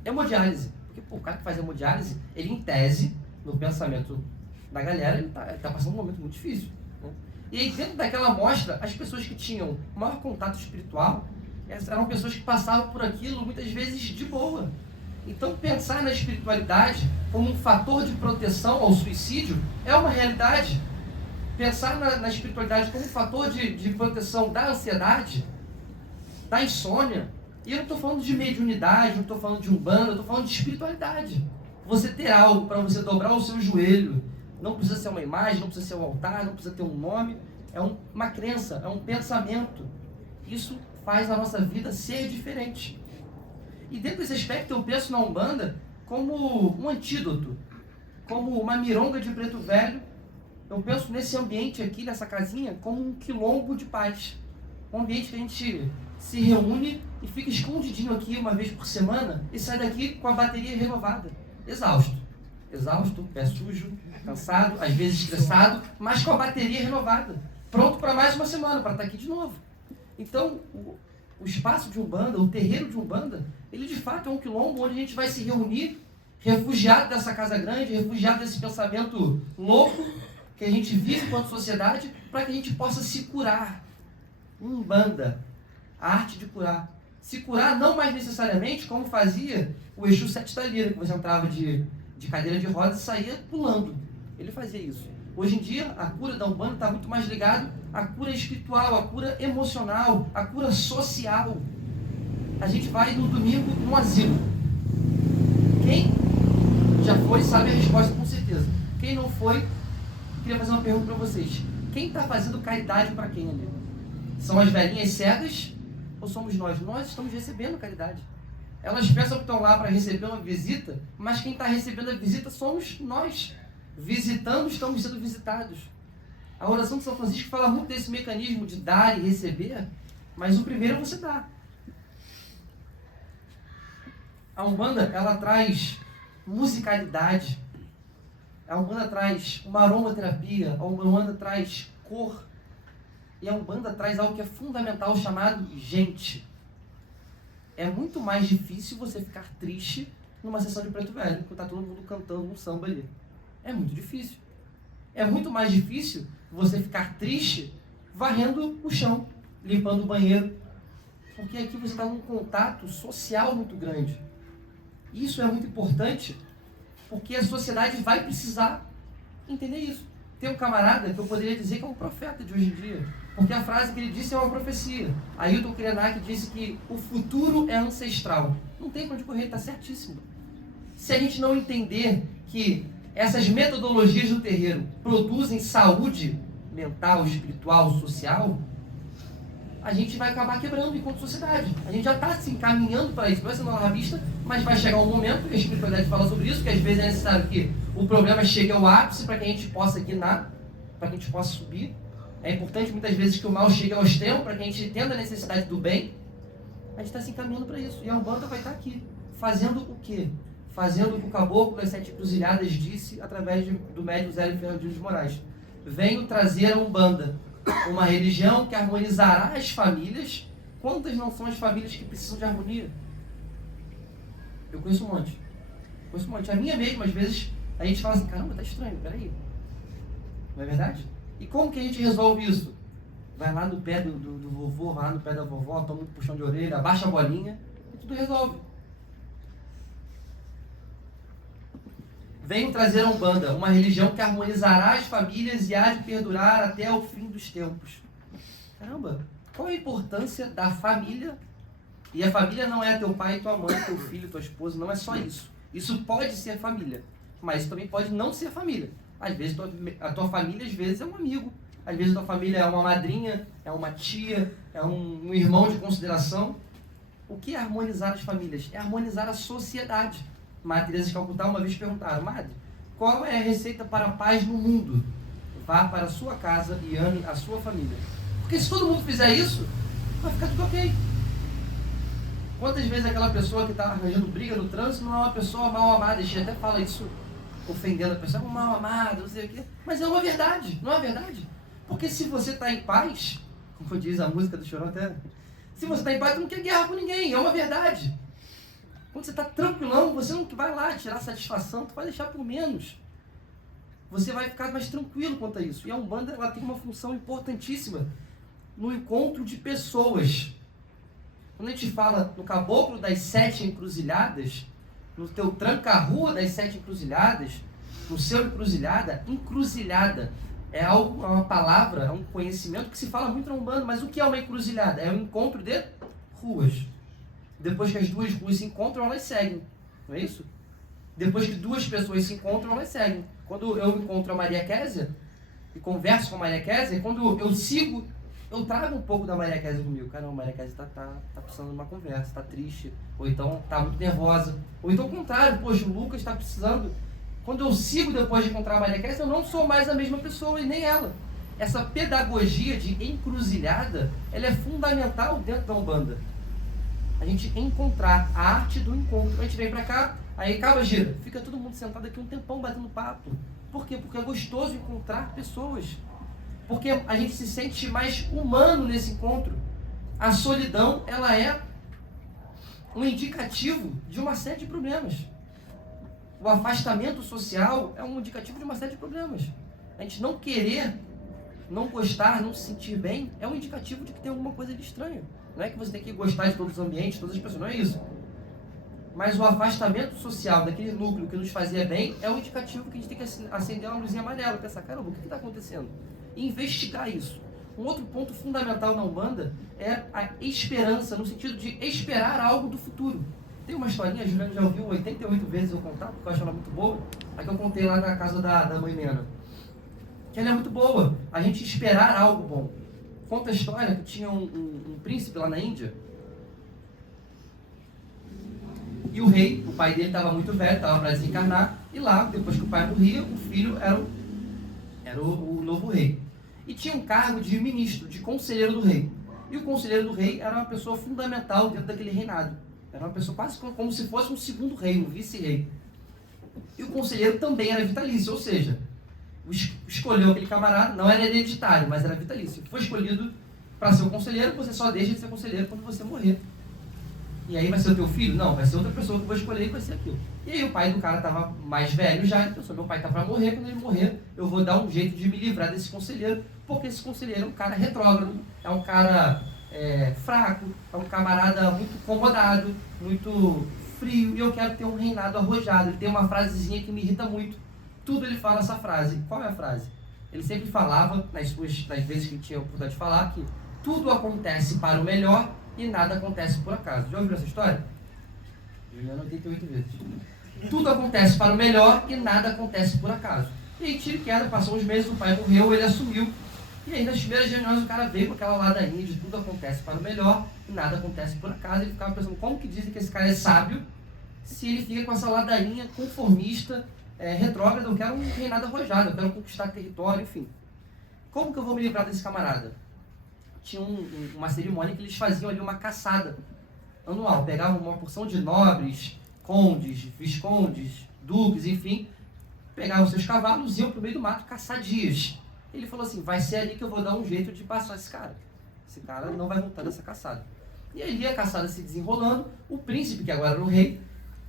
hemodiálise. Porque o cara que faz hemodiálise, ele em tese, no pensamento da galera, ele tá passando um momento muito difícil. Né? E aí dentro daquela amostra, as pessoas que tinham maior contato espiritual, eram pessoas que passavam por aquilo muitas vezes de boa. Então pensar na espiritualidade como um fator de proteção ao suicídio é uma realidade. Pensar na espiritualidade como um fator de proteção da ansiedade, da insônia. E eu não estou falando de mediunidade, não estou falando de umbanda, eu estou falando de espiritualidade. Você ter algo para você dobrar o seu joelho, não precisa ser uma imagem, não precisa ser um altar, não precisa ter um nome, é uma crença, é um pensamento. Isso faz a nossa vida ser diferente. E dentro desse aspecto eu penso na Umbanda como um antídoto, como uma mironga de preto velho. Eu penso nesse ambiente aqui, nessa casinha, como um quilombo de paz. Um ambiente que a gente se reúne e fica escondidinho aqui uma vez por semana e sai daqui com a bateria renovada. Exausto, pé sujo, cansado, às vezes estressado, mas com a bateria renovada. Pronto para mais uma semana, para estar aqui de novo. Então, o espaço de Umbanda, o terreiro de Umbanda, ele de fato é um quilombo onde a gente vai se reunir, refugiado dessa casa grande, refugiado desse pensamento louco que a gente vive enquanto sociedade, para que a gente possa se curar. Umbanda, a arte de curar. Se curar não mais necessariamente como fazia o Exu Sete da Lira, que você entrava de cadeira de rodas e saía pulando. Ele fazia isso. Hoje em dia, a cura da Umbanda está muito mais ligada à cura espiritual, à cura emocional, à cura social. A gente vai no domingo num asilo. Quem já foi sabe a resposta com certeza. Quem não foi, queria fazer uma pergunta para vocês. Quem está fazendo caridade para quem ali? São as velhinhas cegas ou somos nós? Nós estamos recebendo caridade. Elas pensam que estão lá para receber uma visita, mas quem está recebendo a visita somos nós. Visitando, estamos sendo visitados. A oração de São Francisco fala muito desse mecanismo de dar e receber, mas o primeiro é você dar. A Umbanda, ela traz musicalidade. A Umbanda traz uma aromaterapia, a Umbanda traz cor. E a Umbanda traz algo que é fundamental, chamado gente. É muito mais difícil você ficar triste numa sessão de preto velho, quando está todo mundo cantando um samba ali. É muito difícil. É muito mais difícil você ficar triste varrendo o chão, limpando o banheiro. Porque aqui você está num contato social muito grande. Isso é muito importante, porque a sociedade vai precisar entender isso. Tem um camarada que eu poderia dizer que é um profeta de hoje em dia, porque a frase que ele disse é uma profecia. Ailton Krenak disse que o futuro é ancestral. Não tem para onde correr, está certíssimo. Se a gente não entender que essas metodologias do terreiro produzem saúde mental, espiritual, social, a gente vai acabar quebrando enquanto sociedade. A gente já está se encaminhando para isso. Não vai ser uma vista, mas vai chegar um momento, e a espiritualidade fala sobre isso, que às vezes é necessário que o problema chegue ao ápice para que a gente possa guinar, para que a gente possa subir. É importante muitas vezes que o mal chegue ao extremo para que a gente entenda a necessidade do bem. A gente está se encaminhando para isso. E a Umbanda vai estar aqui. Fazendo o quê? Fazendo o que o Caboclo das Sete Encruzilhadas disse através do médium Zélio Fernando de Moraes. Venho trazer a Umbanda, uma religião que harmonizará as famílias. Quantas não são as famílias que precisam de harmonia? Eu conheço um monte. A minha mesmo, às vezes, a gente fala assim, caramba, tá estranho, peraí. Não é verdade? E como que a gente resolve isso? Vai lá no pé do vovô, vai lá no pé da vovó, toma um puxão de orelha, abaixa a bolinha e tudo resolve. Venho trazer a Umbanda, uma religião que harmonizará as famílias e há de perdurar até o fim dos tempos. Caramba, qual a importância da família? E a família não é teu pai, tua mãe, teu filho, tua esposa, não é só isso. Isso pode ser família, mas também pode não ser família. Às vezes a tua família às vezes é um amigo, às vezes a tua família é uma madrinha, é uma tia, é um irmão de consideração. O que é harmonizar as famílias? É harmonizar a sociedade. Madre Teresa de Calcutá uma vez perguntaram, Madre, qual é a receita para a paz no mundo? Vá para a sua casa e ame a sua família. Porque se todo mundo fizer isso, vai ficar tudo ok. Quantas vezes aquela pessoa que está arranjando briga no trânsito não é uma pessoa mal amada? A gente até fala isso ofendendo a pessoa, mal amada, não sei o quê. Mas é uma verdade, não é verdade? Porque se você está em paz, como diz a música do Chorão até, se você está em paz, você não quer guerra com ninguém, é uma verdade. Quando você está tranquilão, você não vai lá tirar satisfação, tu vai deixar por menos. Você vai ficar mais tranquilo quanto a isso. E a Umbanda, ela tem uma função importantíssima no encontro de pessoas. Quando a gente fala no Caboclo das Sete Encruzilhadas, no teu tranca-rua das Sete Encruzilhadas, no seu encruzilhada, encruzilhada é algo, é uma palavra, é um conhecimento que se fala muito na Umbanda, mas o que é uma encruzilhada? É um encontro de ruas. Depois que as duas ruas se encontram, elas seguem. Não é isso? Depois que duas pessoas se encontram, elas seguem. Quando eu encontro a Maria Kézia e converso com a Maria Kézia, quando eu sigo, eu trago um pouco da Maria Kézia comigo. Caramba, a Maria Kézia tá precisando de uma conversa, está triste, ou então está muito nervosa. Ou então o contrário, poxa, o Lucas está precisando. Quando eu sigo depois de encontrar a Maria Kézia, eu não sou mais a mesma pessoa e nem ela. Essa pedagogia de encruzilhada, ela é fundamental dentro da Umbanda. A gente encontrar a arte do encontro. A gente vem pra cá, aí acaba, gira. Fica todo mundo sentado aqui um tempão batendo papo. Por quê? Porque é gostoso encontrar pessoas. Porque a gente se sente mais humano nesse encontro. A solidão, ela é um indicativo de uma série de problemas. O afastamento social é um indicativo de uma série de problemas. A gente não querer, não gostar, não se sentir bem, é um indicativo de que tem alguma coisa de estranho. Não é que você tem que gostar de todos os ambientes, todas as pessoas, não é isso. Mas o afastamento social daquele núcleo que nos fazia bem é um indicativo que a gente tem que acender uma luzinha amarela, pensar, caramba, o que está acontecendo? E investigar isso. Um outro ponto fundamental na Umbanda é a esperança, no sentido de esperar algo do futuro. Tem uma historinha, a Juliana já ouviu 88 vezes eu contar, porque eu acho ela muito boa, a que eu contei lá na casa da mãe Mena. Que ela é muito boa, a gente esperar algo bom. Conta a história que tinha um príncipe lá na Índia, e o rei, o pai dele estava muito velho, estava para desencarnar, e lá, depois que o pai morria, o filho era o novo rei. E tinha um cargo de ministro, de conselheiro do rei. E o conselheiro do rei era uma pessoa fundamental dentro daquele reinado. Era uma pessoa quase como se fosse um segundo rei, um vice-rei. E o conselheiro também era vitalício, ou seja, escolheu aquele camarada, não era hereditário, mas era vitalício. Foi escolhido para ser o conselheiro, você só deixa de ser conselheiro quando você morrer. E aí vai ser o teu filho? Não, vai ser outra pessoa que eu vou escolher e vai ser aquilo. E aí o pai do cara estava mais velho já, ele pensou, meu pai está para morrer, quando ele morrer, eu vou dar um jeito de me livrar desse conselheiro, porque esse conselheiro é um cara retrógrado, é um cara fraco, é um camarada muito incomodado, muito frio, e eu quero ter um reinado arrojado. Ele tem uma frasezinha que me irrita muito. Tudo ele fala essa frase. Qual é a frase? ele sempre falava, nas vezes que ele tinha a oportunidade de falar, que tudo acontece para o melhor e nada acontece por acaso. Já ouviu essa história? Juliana 88 vezes. Tudo acontece para o melhor e nada acontece por acaso. E aí, tira e queda, passou uns meses, o pai morreu, ele assumiu. E aí, nas primeiras reuniões, o cara veio com aquela ladainha de tudo acontece para o melhor e nada acontece por acaso. Ele ficava pensando, como que dizem que esse cara é sábio se ele fica com essa ladainha conformista, retrógrada? Eu quero um reinado arrojado, eu quero conquistar território, enfim. Como que eu vou me livrar desse camarada? Tinha uma cerimônia que eles faziam ali uma caçada anual. Pegavam uma porção de nobres, condes, viscondes, duques, enfim, pegavam seus cavalos e iam para o meio do mato caçar dias. Ele falou assim, vai ser ali que eu vou dar um jeito de passar esse cara. Esse cara não vai voltar dessa caçada. E ali a caçada se desenrolando, o príncipe, que agora era o rei,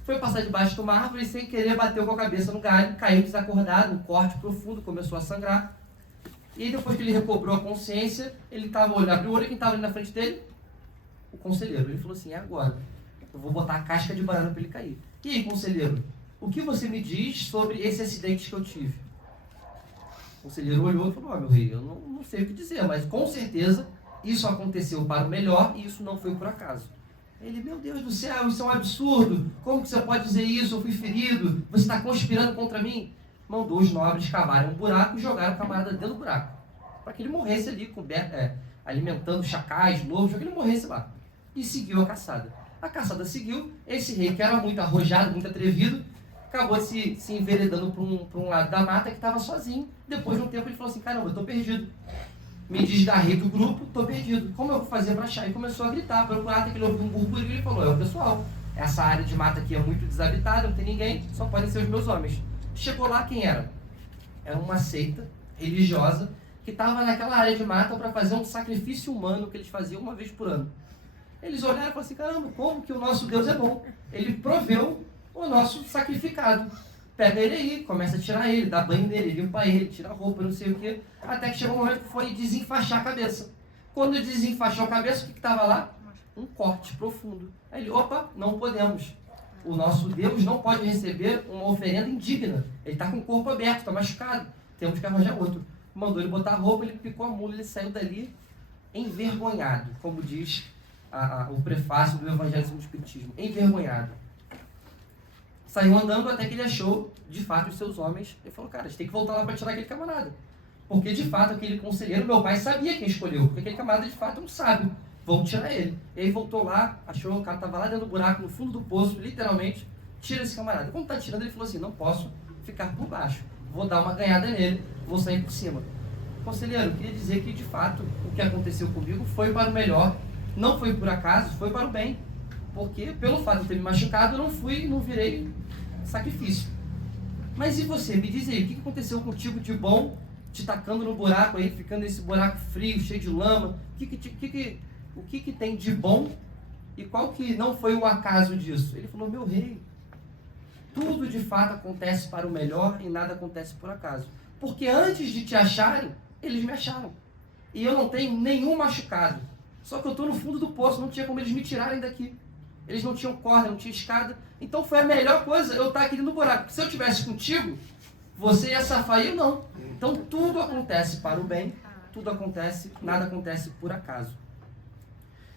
foi passar debaixo de uma árvore e sem querer bateu com a cabeça no galho, caiu desacordado, um corte profundo, começou a sangrar. E aí, depois que ele recobrou a consciência, ele estava olhando, abriu o olho, quem estava ali na frente dele? O conselheiro. Ele falou assim, é agora. Eu vou botar a casca de banana para ele cair. E aí, conselheiro, o que você me diz sobre esse acidente que eu tive? O conselheiro olhou e falou, meu rei, eu não sei o que dizer, mas com certeza isso aconteceu para o melhor e isso não foi por acaso. Ele, meu Deus do céu, isso é um absurdo. Como que você pode dizer isso? Eu fui ferido. Você está conspirando contra mim? Mandou os nobres cavarem um buraco e jogaram o camarada dentro do buraco. Para que ele morresse ali, alimentando chacais, lobos, para que ele morresse lá. E seguiu a caçada. A caçada seguiu. Esse rei, que era muito arrojado, muito atrevido, acabou se enveredando para um lado da mata que estava sozinho. Depois de um tempo ele falou assim, caramba, eu estou perdido. Me desgarrei do grupo, estou perdido. Como eu vou fazer para achar? E começou a gritar, procurar, até que ele ouviu um burburinho e ele falou, pessoal, essa área de mata aqui é muito desabitada, não tem ninguém, só podem ser os meus homens. Chegou lá, quem era? Era uma seita religiosa que estava naquela área de mata para fazer um sacrifício humano que eles faziam uma vez por ano. Eles olharam e falaram assim, caramba, como que o nosso Deus é bom? Ele proveu o nosso sacrificado. Pega ele aí, começa a tirar ele, dá banho nele, limpa ele, tira a roupa, não sei o que, até que chegou um momento que foi desenfaixar a cabeça. Quando ele desenfaixou a cabeça, o que estava lá? Um corte profundo. Aí ele, opa, não podemos. O nosso Deus não pode receber uma oferenda indigna. Ele está com o corpo aberto, está machucado. Temos que arranjar outro. Mandou ele botar a roupa, ele picou a mula, ele saiu dali envergonhado, como diz o prefácio do Evangelho segundo o Espiritismo. Envergonhado. Saiu andando até que ele achou, de fato, os seus homens. Ele falou, cara, a gente tem que voltar lá para tirar aquele camarada. Porque, de fato, aquele conselheiro, meu pai sabia quem escolheu. Porque aquele camarada, de fato, é um sábio. Vamos tirar ele. E aí voltou lá, achou, o cara estava lá dentro do buraco, no fundo do poço, literalmente, tira esse camarada. Quando está tirando, ele falou assim, não posso ficar por baixo. Vou dar uma ganhada nele, vou sair por cima. Conselheiro, eu queria dizer que, de fato, o que aconteceu comigo foi para o melhor. Não foi por acaso, foi para o bem. Porque, pelo fato de ter me machucado, eu não virei sacrifício. Mas e você? Me diz aí, o que aconteceu contigo de bom, te tacando no buraco aí, ficando nesse buraco frio, cheio de lama? O que tem de bom e qual que não foi o acaso disso? Ele falou, meu rei, tudo de fato acontece para o melhor e nada acontece por acaso. Porque antes de te acharem, eles me acharam. E eu não tenho nenhum machucado. Só que eu estou no fundo do poço, não tinha como eles me tirarem daqui. Eles não tinham corda, não tinha escada. Então foi a melhor coisa eu estar aqui no buraco. Porque se eu estivesse contigo, você ia safar e eu não. Então tudo acontece para o bem, tudo acontece, nada acontece por acaso.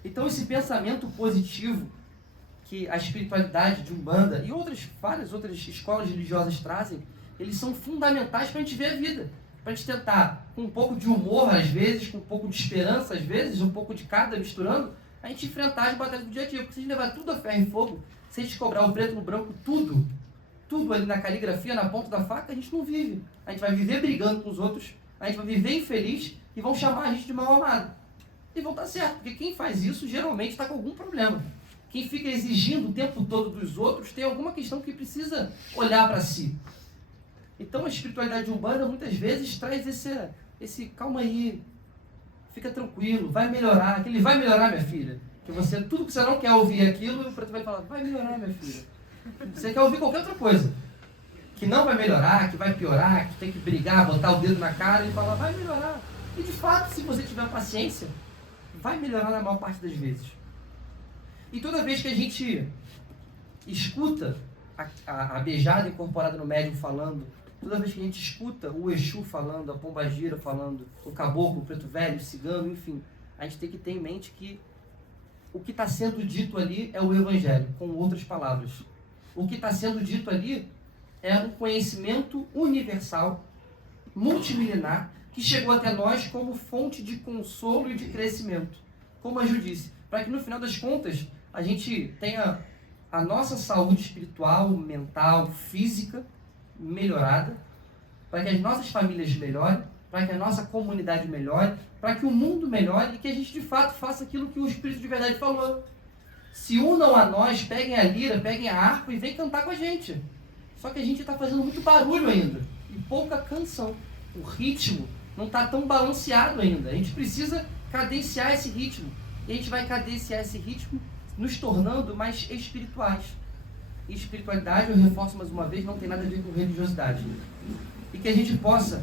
Então esse pensamento positivo que a espiritualidade de Umbanda e várias outras escolas religiosas trazem, eles são fundamentais para a gente ver a vida. Para a gente tentar, com um pouco de humor às vezes, com um pouco de esperança às vezes, um pouco de cada misturando, a gente enfrentar as batalhas do dia a dia. Porque se a gente levar tudo a ferro e fogo, se a gente cobrar o preto no branco, tudo ali na caligrafia, na ponta da faca, a gente não vive. A gente vai viver brigando com os outros, a gente vai viver infeliz e vão chamar a gente de mal amado. E vão estar certo, porque quem faz isso geralmente está com algum problema. Quem fica exigindo o tempo todo dos outros tem alguma questão que precisa olhar para si. Então a espiritualidade de Umbanda muitas vezes traz esse calma aí, fica tranquilo, vai melhorar. Aquele vai melhorar, minha filha. Que tudo que você não quer ouvir aquilo, o preto vai falar, vai melhorar, minha filha. Você quer ouvir qualquer outra coisa. Que não vai melhorar, que vai piorar, que tem que brigar, botar o dedo na cara e falar, vai melhorar. E de fato, se você tiver paciência, vai melhorar na maior parte das vezes. E toda vez que a gente escuta a beijada incorporada no médium falando toda vez que a gente escuta o Exu falando, a pombagira falando, o caboclo, o preto velho, o cigano, enfim, a gente tem que ter em mente que o que está sendo dito ali é o Evangelho, com outras palavras. O que está sendo dito ali é um conhecimento universal, multimilenar, que chegou até nós como fonte de consolo e de crescimento. Como a Ju disse, para que no final das contas a gente tenha a nossa saúde espiritual, mental, física melhorada, para que as nossas famílias melhorem, para que a nossa comunidade melhore, para que o mundo melhore e que a gente de fato faça aquilo que o Espírito de verdade falou. Se unam a nós, peguem a lira, peguem a harpa e vem cantar com a gente. Só que a gente está fazendo muito barulho ainda e pouca canção. O ritmo não está tão balanceado ainda. A gente precisa cadenciar esse ritmo. E a gente vai cadenciar esse ritmo nos tornando mais espirituais. E espiritualidade, eu reforço mais uma vez, não tem nada a ver com religiosidade. E que a gente possa,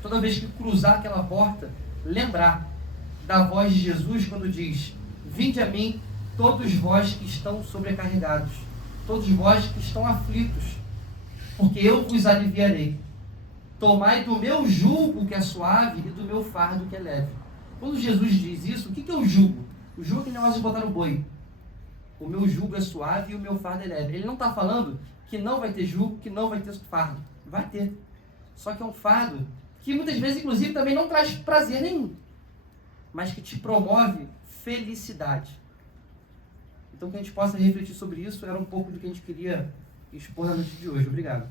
toda vez que cruzar aquela porta, lembrar da voz de Jesus quando diz: vinde a mim, todos vós que estão sobrecarregados, todos vós que estão aflitos, porque eu vos aliviarei. Tomai do meu jugo que é suave e do meu fardo que é leve. Quando Jesus diz isso, o que é o jugo? O jugo é aquele negócio de botar no boi. O meu jugo é suave e o meu fardo é leve. Ele não está falando que não vai ter jugo, que não vai ter fardo. Vai ter. Só que é um fardo que muitas vezes, inclusive, também não traz prazer nenhum, mas que te promove felicidade. Então, que a gente possa refletir sobre isso era um pouco do que a gente queria expor na noite de hoje. Obrigado.